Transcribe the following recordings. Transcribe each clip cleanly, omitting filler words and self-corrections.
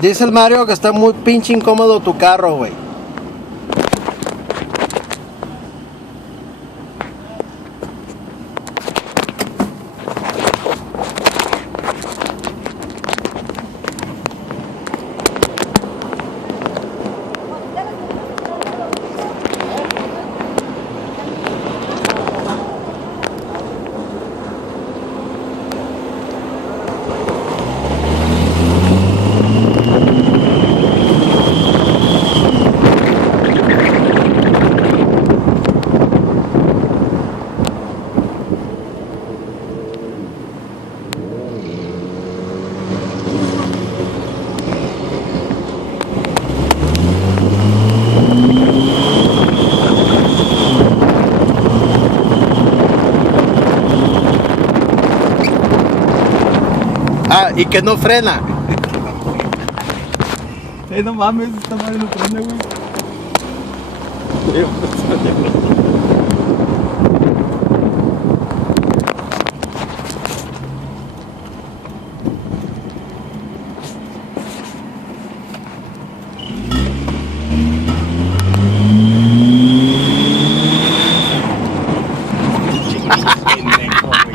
Dice el Mario que está muy pinche incómodo tu carro, güey. Ah, y que no frena. No mames, esta madre no prende, güey. Pendejo, güey.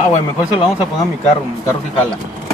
Ah, güey, mejor se lo vamos a poner a mi carro. Mi carro se jala.